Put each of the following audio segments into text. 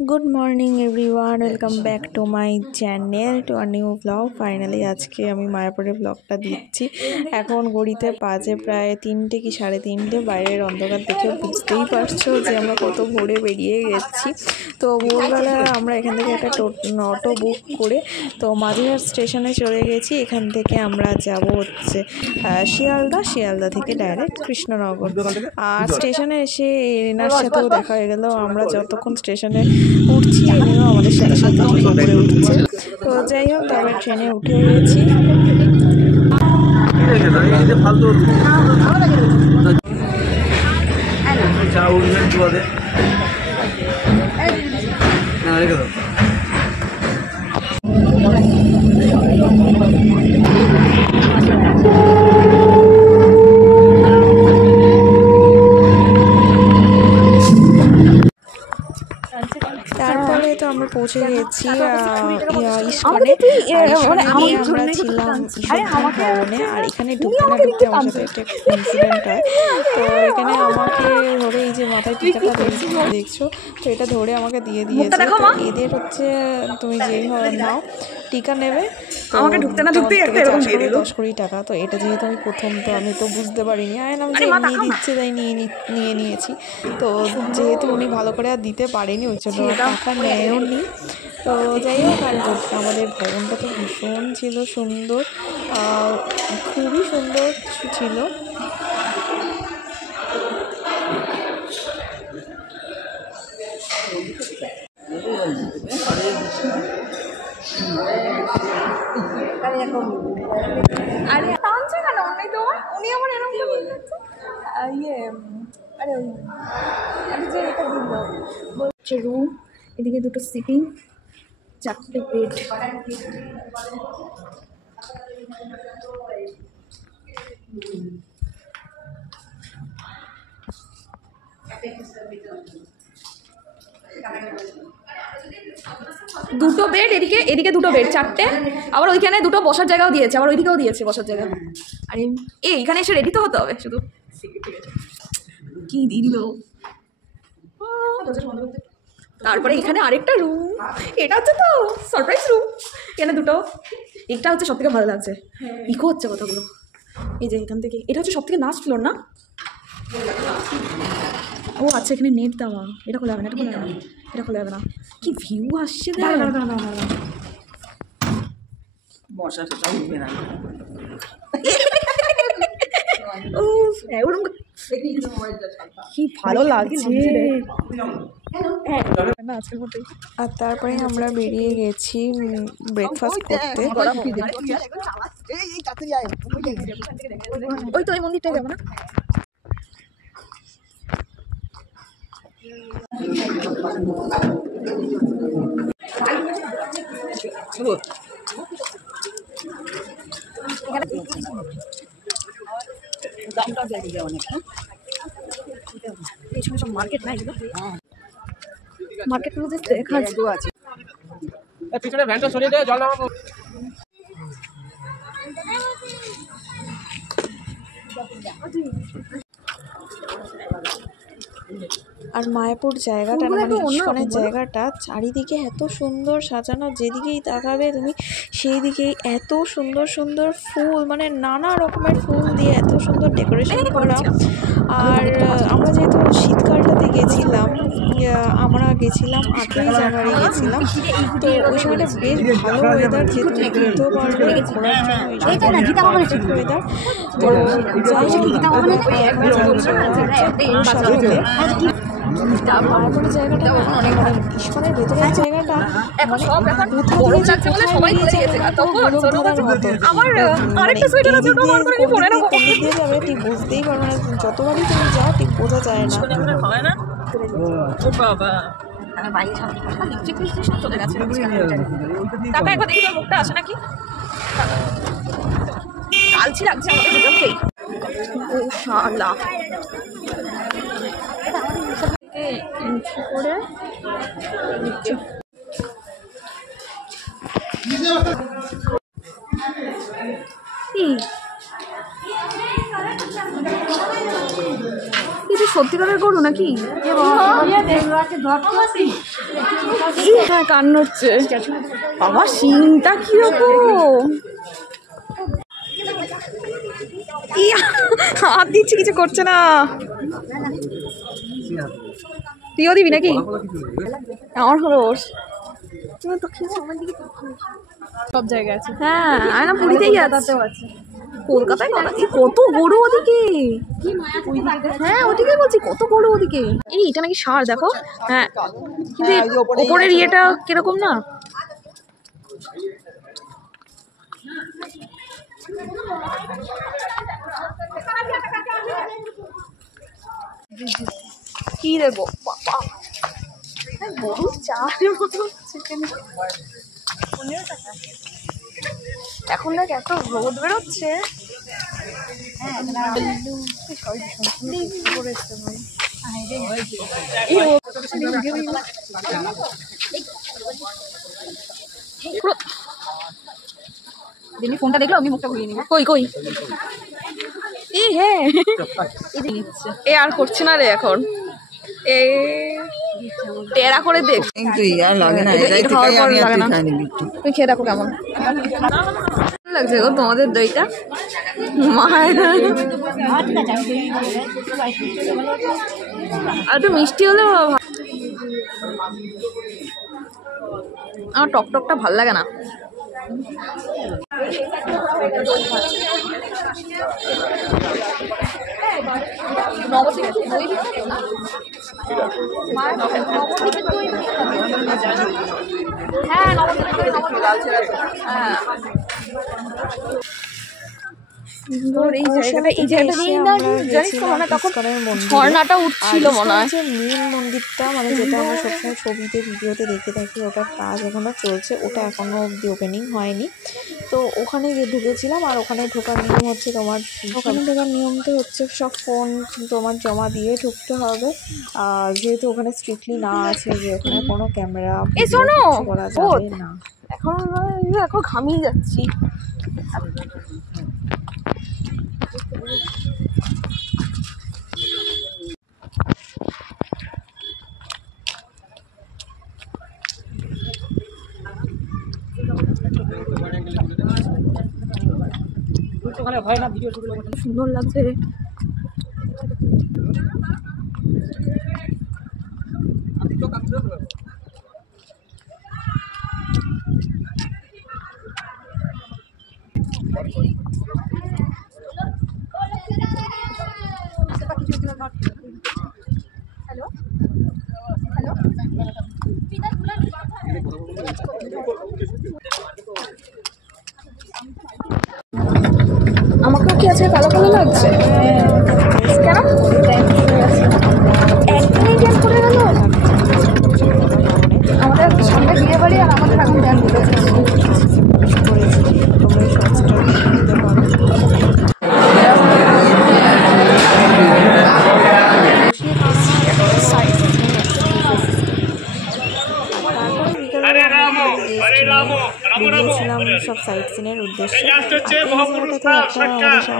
Good morning everyone welcome back to my channel to a new vlog. Finally आज के मायापुरे ब्लगटा दिच्छी। एखन घड़ीते बाजे प्राय 3টে কি 3:30। বাইরের অন্ধকার দেখে বুঝতেই পারছো যে আমরা কত ভোরে বেরিয়ে গেছি। তো ভোরবেলা আমরা এখান থেকে একটা অটো বুক করে তো মাঝিরহাট স্টেশনে চলে গেছি। এখান থেকে আমরা যাব হচ্ছে শিয়ালদা থেকে ডাইরেক্ট কৃষ্ণনগর। আর স্টেশনে এসে এনার সাথেও দেখা হয়ে গেল। আমরা যতক্ষণ স্টেশনে উঠছি এনেও আমাদের সাথে সাথে করে উঠছে। তো যাই হোক, তবে ট্রেনে উঠে গেছি। তারপরে তো আমরা পৌঁছে গেছি ইস্কনে। আমরা ছিলাম ভবনে। আর এখানে ঢুকতে না ঢুকতে আমার সাথে একটা ইনসিডেন্ট হয়। তো এখানে আমাকে ধরে এই যে মাথায় টিকাটা দেখছো, তো এটা ধরে আমাকে দিয়ে দিয়েছে। তো এদের হচ্ছে তুমি যে নাও টিকা নেবে, আমাকে ঢুকতে না ঢুকতেই একটা এরকম দিয়ে দিল 10 টাকা। তো এটা যেহেতু আমি প্রথম, তো আমি তো বুঝতে পারিনি। আমি নিয়ে দিচ্ছে তাই নিয়ে নিয়েছি। তো যেহেতু উনি ভালো করে আর দিতে পারেনি, ওই জন্য টাকা নেয়ও নি। তো যাই হোক, আর আমাদের ভবনটা তো ভীষণ ছিল সুন্দর, খুবই সুন্দর ছিল। আরে টানছে কেন উনি তোমার? উনি আমার এরকম করে বলছে আরে আমি যে এটা দিল বলছে রুম, এদিকে দুটো সিটিং, 4টে বেড। দুটো বেড, এদিকে দুটো বেড, 4টে। আবার ওইখানে দুটো বসার জায়গাও দিয়েছে, আবার ওইদিকেও দিয়েছে বসার জায়গা। আরে এইখানে এসে রেডি তো হতে হবে শুধু। কি দিল। তারপরে এখানে আরেকটা রুম, এটা হচ্ছে তো সারপ্রাইজ রুম। এখানে দুটো, এটা হচ্ছে সব থেকে ভালো লাগছে। ইকো হচ্ছে কথাগুলো। এই যে এখান থেকে এটা হচ্ছে সব থেকে লাস্ট ফ্লোর না? ও আচ্ছা, এখানে নেট দেওয়া। এটা খোলা যাবে না, এটা খোলা যাবে না। কি ভিউ আসছে না। কি ভালো লাগছে। আর তারপরে আমরা বেরিয়ে গেছি ব্রেকফাস্ট করতে। ওই তো ওই মন্দিরটাই যাবো না? মার্কেট না, মার্কেট দেখা আছে। পিছনে ভ্যানটা সরিয়ে দে, জল নামাবো। আর মায়াপুর জায়গাটা মানে ইস্কনের জায়গাটা চারিদিকে এত সুন্দর সাজানো, যেদিকেই তাকাবে তুমি সেই দিকেই এত সুন্দর সুন্দর ফুল, মানে নানা রকমের ফুল দিয়ে এত সুন্দর ডেকোরেশন করা। আর আমরা যেহেতু শীতকালটাতে গেছিলাম, আমরা গেছিলাম 8ই জানুয়ারি গেছিলাম। তো ওই সময়টা বেশ ভালো ওয়েদার, যেহেতু ঘুরতেও পারবে ঘোরার জন্য ওয়েদার। তো মায়াপুরের জায়গাটা ইস্কনের ভেতরের জায়গাটা যাবে ঠিক বুঝতেই পারবে না। যতবারই তুমি যাও ঠিক বোঝা যায় না। কালচি লাগছে আমাকে করে সত্যিকারের গরু নাকি? হ্যাঁ কান্ন হচ্ছে বাবা, সিনটা কিরকম হাত দিচ্ছি, কিছু করছে না। তুইও দিবি নাকি? আমার হলো সব জায়গায় আছে। হ্যাঁ আয়না পুরীতেই আছে, কলকাতায় কত গরু ওদিকে। হ্যাঁ ওদিকে বলছি, কত গরু ওদিকে। এই এটা নাকি সার, দেখো। হ্যাঁ কিন্তু ওপরের ইয়েটা কিরকম না। কি দেবো বাবা, গরু চালের মতো চিকেন। এখন দেখ এত রোদ বেরোচ্ছে। যেমনি ফোনটা দেখলো আমি মুখটা ঘুরিয়ে নিবো। কই কই এই হ্যাঁ এ আর করছে না রে এখন, এ টেরা করে দেখ। তুই খেয়ে দেখো কেমন লাগছে গো তোমাদের দইটা। মায়ের আর একটু মিষ্টি হলেও আমার টকটকটা ভাল লাগে না। এই ঝর্ণাটা উঠছিল মনে হয়। মেন মন্দিরটা মানে যেটা আমরা সবসময় ছবিতে ভিডিওতে দেখে থাকি, ওটার কাজ এখনো চলছে, ওটা এখনো অব্দি ওপেনিং হয়নি। তো ওখানে ঢুকেছিলাম, আর ওখানে ঢোকার নিয়ম হচ্ছে তোমার, ওখানে ঢোকার নিয়ম তো হচ্ছে সব ফোন তোমার জমা দিয়ে ঢুকতে হবে। যেহেতু ওখানে স্ট্রিক্টলি না আছে যে ওখানে কোনো ক্যামেরা করা যাবে না। এখন ঘামিয়ে যাচ্ছি। সুন্দর লাগছে। আমাকে কি আছে কালো কালো লাগছে কেন? একদিনই ড্যান করে গেল আমাদের সামনে বিয়ে বাড়ি, আর আমাদের এখন ড্যান করে বেরিয়েছিলাম সব সাইট সিনের উদ্দেশ্যে।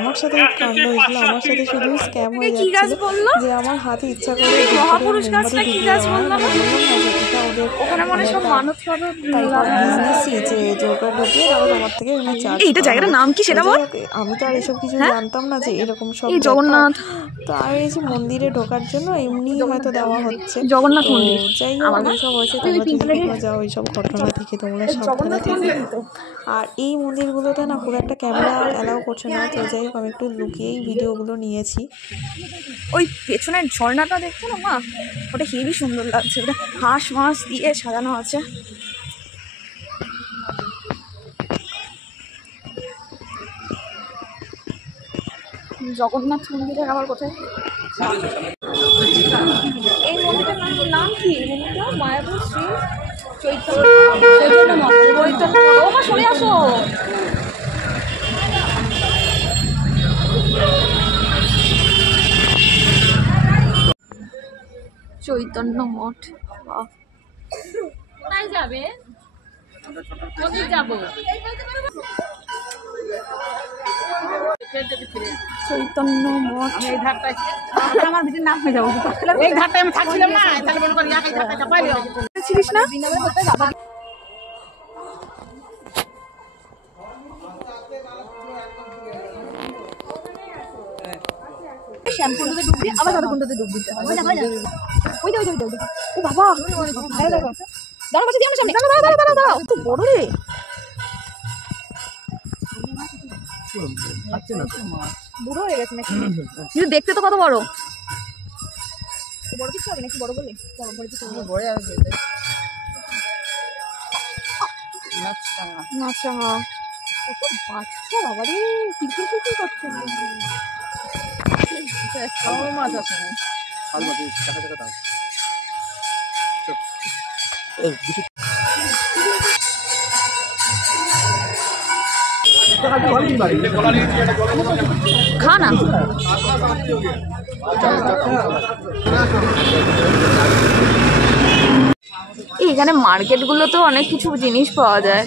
আমার সাথে কাণ্ড হয়েছিল, আমার সাথে শুধু স্ক্যাম হয়ে যাচ্ছিল যে আমার হাতে ইচ্ছা করে আমি তো আর এসব কিছু জানতাম না যে এরকম সব জগন্নাথ। তো আর এই যে মন্দিরে ঢোকার জন্য এমনি হয়তো দেওয়া হচ্ছে জগন্নাথ মন্দির। যাই হোক এইসব হয়েছে, তোমরা যাও এইসব ঘটনা থেকে তোমরা সাবধানে থেকে। আর এই মন্দিরগুলোতে না খুব একটা ক্যামেরা অ্যালাউ করছে না, তো যাই হোক আমি একটু লুকিয়েই ভিডিওগুলো নিয়েছি। ওই পেছনের ঝর্ণাটা দেখছো না মা, ওটা হেবি সুন্দর লাগছে, ওটা হাঁস মাছ দিয়ে সাজানো আছে। জগন্নাথ মন্দিরের আবার কোথায় এই মন্দিরটার নাম কি? মন্দিরটা মায়াপুর শ্রী চৈতন্য ও মা সরে আসো। চৈতন্য মঠ। কোথায় যাবে? যাবো চৈতন্য মঠ। এই ধারটায় আমার ভিতরে নাম হয়ে যাবো, এই ধারটায় আমি থাকছিলাম না, তাহলে মনে করি যাচ্ছিলিস না? শ্যাম্পুর মধ্যে ডুব দিয়ে আবার সাদা কুণ্ডতে ডুব দিতে হয়। ওই ও বাবা, দেখো দাঁড়া পাশে দিয়ে সামনে, দাঁড়া তো বড় রে। বুড়ো হয়ে গেছে নাকি? কিন্তু দেখতে তো কত বড়। বড় কিছু হবে নাকি? বড় বলে আচ্ছা, হ্যাঁ কত বাচ্চা বাবা রে, কিরকির করছে। মাছ আছে না? খা না। এখানে মার্কেট গুলোতেও অনেক কিছু জিনিস পাওয়া যায়।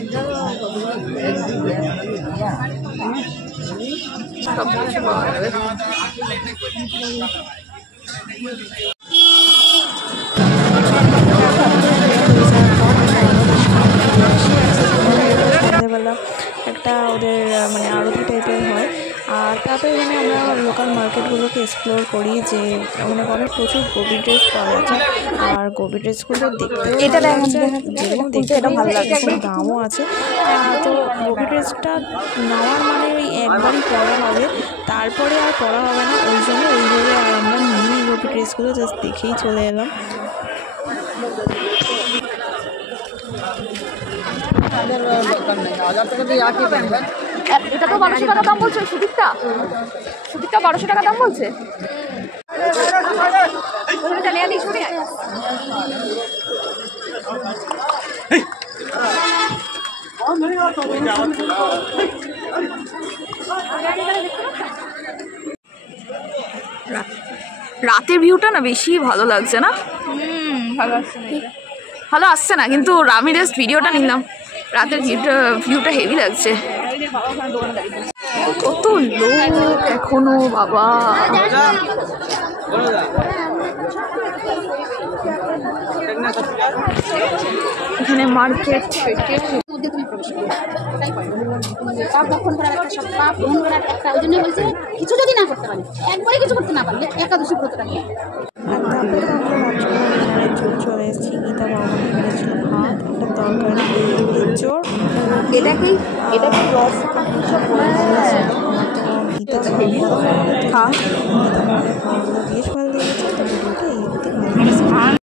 সব কিছু পাওয়া যাবে। সন্ধ্যেবেলা একটা ওদের মানে আরতি টাইপের হয়। আর তারপরে এখানে আমরা লোকাল মার্কেটগুলোকে এক্সপ্লোর করি, যে মানে অনেক প্রচুর গোবি ড্রেস পাওয়া যায়। আর গোবি ড্রেসগুলো দেখতেও এটা যেরকম দেখতে এটা ভালো লাগে, দামও আছে। তো গোবি ড্রেসটা নেওয়ার মানে ওই একবারই পরা হবে, তারপরে আর পরা হবে না, ওই জন্য ওইভাবে আর আমরা নিই গোবি ড্রেসগুলো, জাস্ট দেখেই চলে এলাম। এটা তো 1200 টাকা দাম বলছে। সুদীপটা 1200 টাকা দাম বলছে। রাতের ভিউটা না বেশি ভালো লাগছে না? ভালো আসছে না, কিন্তু আমি জাস্ট ভিডিওটা নিলাম। রাতের ভিউটা হেভি লাগছে। কত লোক এখনো বাবা। এখানে মার্কেট কিছু যদি না করতে পারি, একবারে কিছু করতে না পারলে একাদশী ব্রতটা নিয়ে। আর তারপরে তো আমরা মাত্র চলে এসেছি গীতা ভবন। এখানে ছিল ভাত, একটা তরকারি, এঁচোড়, এটাকে রস গীতা ভবন গীতা ভবনের খাওয়াগুলো বেশ ভালো